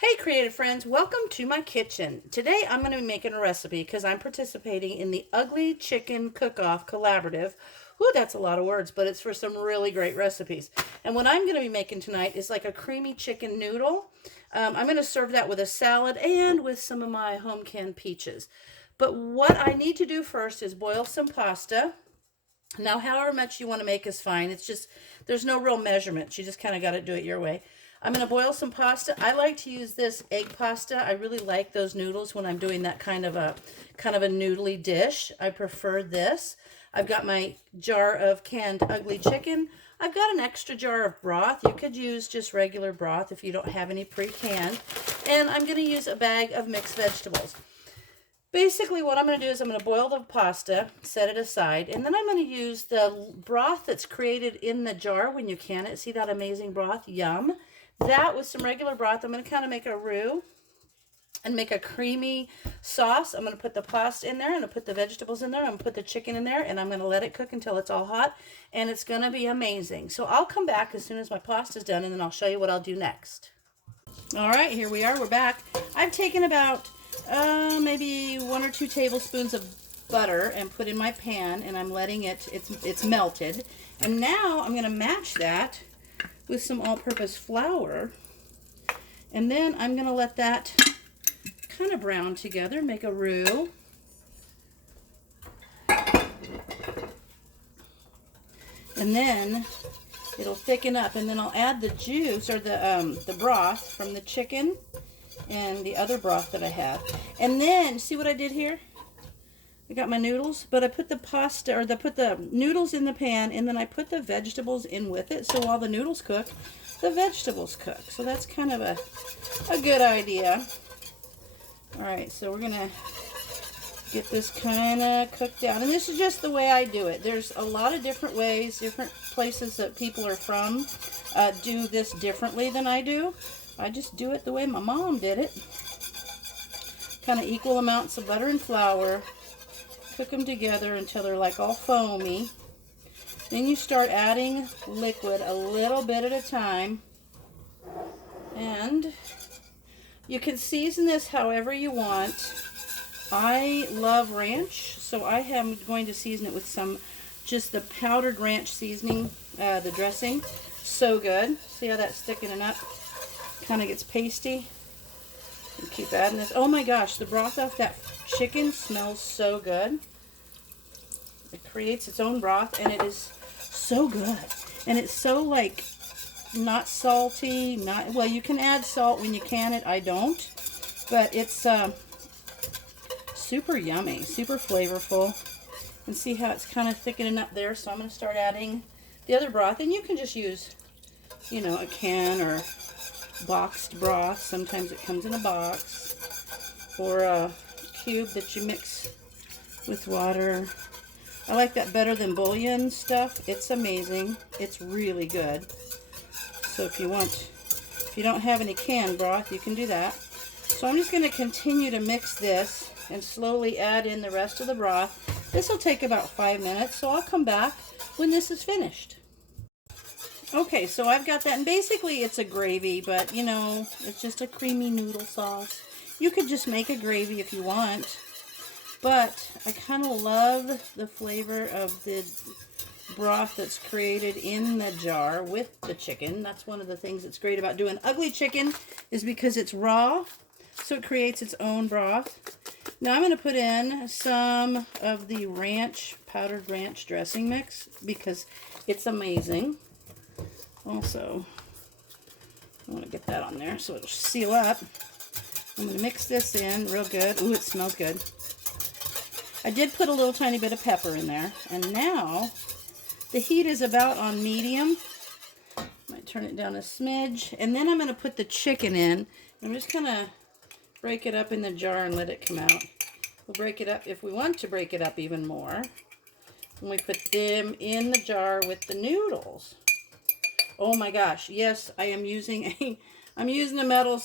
Hey creative friends, welcome to my kitchen. Today I'm going to be making a recipe because I'm participating in the Ugly Chicken Cook-Off Collaborative. Ooh, that's a lot of words, but it's for some really great recipes. And what I'm going to be making tonight is like a creamy chicken noodle. I'm going to serve that with a salad and with some of my home canned peaches. But what I need to do first is boil some pasta. Now, however much you want to make is fine. It's just, there's no real measurement. You just kind of got to do it your way. I'm going to boil some pasta. I like to use this egg pasta. I really like those noodles when I'm doing that kind of a noodly dish. I prefer this. I've got my jar of canned ugly chicken. I've got an extra jar of broth. You could use just regular broth if you don't have any pre-canned. And I'm going to use a bag of mixed vegetables. Basically, what I'm going to do is I'm going to boil the pasta, set it aside, and then I'm going to use the broth that's created in the jar when you can it. See that amazing broth? Yum. That with some regular broth, I'm going to kind of make a roux and make a creamy sauce. I'm going to put the pasta in there, I'm going to put the vegetables in there, I'm going to put the chicken in there, and I'm going to let it cook until it's all hot, and it's going to be amazing. So I'll come back as soon as my pasta's done, and then I'll show you what I'll do next. All right, here we are. We're back. I've taken about maybe 1 or 2 tablespoons of butter and put in my pan, and I'm letting it's melted. And now I'm going to match that with some all-purpose flour, and then I'm going to let that kind of brown together, make a roux. And then it'll thicken up, and then I'll add the juice or the broth from the chicken and the other broth that I have. And then see what I did here? I got my noodles, but I put the pasta or put the noodles in the pan, and then I put the vegetables in with it. So while the noodles cook, the vegetables cook. So that's kind of a good idea. All right, so we're gonna get this kind of cooked down, and this is just the way I do it. There's a lot of different ways, different places that people are from do this differently than I do. I just do it the way my mom did it. Kind of equal amounts of butter and flour. Cook them together until they're like all foamy. Then you start adding liquid a little bit at a time. And you can season this however you want. I love ranch, so I am going to season it with just the powdered ranch seasoning, the dressing. So good. See how that's thickening up? Kind of gets pasty. And keep adding this. Oh my gosh, the broth off that chicken smells so good. It creates its own broth, and it is so good. And it's so like not salty, well, you can add salt when you can it. I don't, but it's super yummy, super flavorful. And see how it's kind of thickening up there. So I'm going to start adding the other broth, and you can just use, you know, a can or boxed broth. Sometimes it comes in a box, or a cube that you mix with water. I like that better than bouillon stuff. It's amazing. It's really good. So if you don't have any canned broth, you can do that. So I'm just going to continue to mix this and slowly add in the rest of the broth. This will take about 5 minutes, so I'll come back when this is finished. Okay, so I've got that, and basically it's a gravy, but you know, it's just a creamy noodle sauce. You could just make a gravy if you want. But I kind of love the flavor of the broth that's created in the jar with the chicken. That's one of the things that's great about doing ugly chicken, is because it's raw, so it creates its own broth. Now I'm going to put in some of the powdered ranch dressing mix because it's amazing. Also, I want to get that on there so it'll seal up. I'm going to mix this in real good. Ooh, it smells good. I did put a little tiny bit of pepper in there, and now the heat is about on medium. Might turn it down a smidge, and then I'm going to put the chicken in. I'm just going to break it up in the jar and let it come out. We'll break it up if we want to break it up even more. And we put them in the jar with the noodles. Oh my gosh, yes, I'm using a metal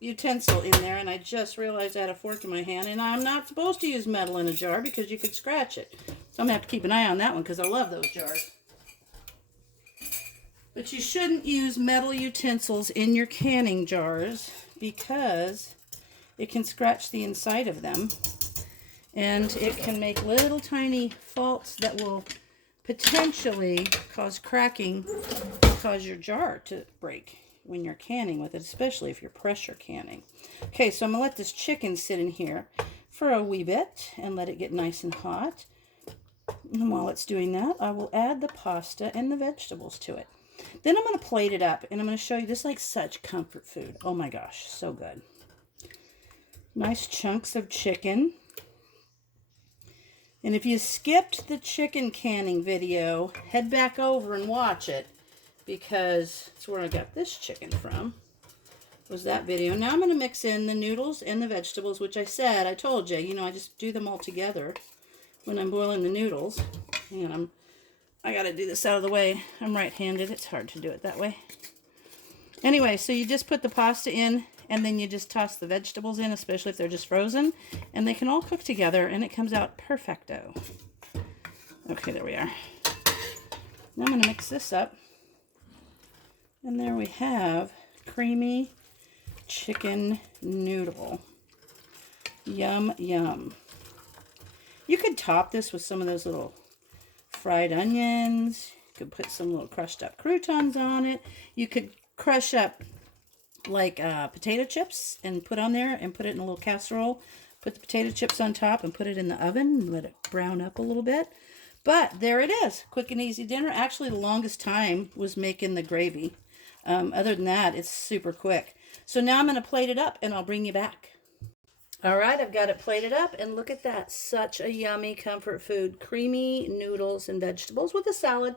utensil in there, and I just realized I had a fork in my hand, and I'm not supposed to use metal in a jar because you could scratch it. So I'm going to have to keep an eye on that one because I love those jars. But you shouldn't use metal utensils in your canning jars because it can scratch the inside of them, and it can make little tiny faults that will potentially cause cracking, cause your jar to break when you're canning with it, especially if you're pressure canning. Okay, so I'm gonna let this chicken sit in here for a wee bit and let it get nice and hot. And while it's doing that, I will add the pasta and the vegetables to it. Then I'm going to plate it up, and I'm going to show you, this is like such comfort food. Oh my gosh, so good. Nice chunks of chicken. And if you skipped the chicken canning video, head back over and watch it, because that's where I got this chicken from, was that video. Now I'm going to mix in the noodles and the vegetables, which I told you, you know, I just do them all together when I'm boiling the noodles. And I got to do this out of the way. I'm right-handed. It's hard to do it that way. Anyway, so you just put the pasta in, and then you just toss the vegetables in, especially if they're just frozen, and they can all cook together, and it comes out perfecto. Okay, there we are. Now I'm going to mix this up. And there we have creamy chicken noodle. Yum, yum. You could top this with some of those little fried onions. You could put some little crushed up croutons on it. You could crush up like potato chips and put on there and put it in a little casserole. Put the potato chips on top and put it in the oven and let it brown up a little bit. But there it is. Quick and easy dinner. Actually, the longest time was making the gravy. Other than that, it's super quick. So now I'm going to plate it up and I'll bring you back. All right, I've got it plated up, and look at that. Such a yummy comfort food. Creamy noodles and vegetables with a salad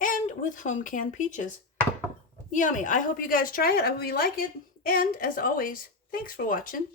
and with home canned peaches. Yummy. I hope you guys try it. I hope you like it. And as always, thanks for watching.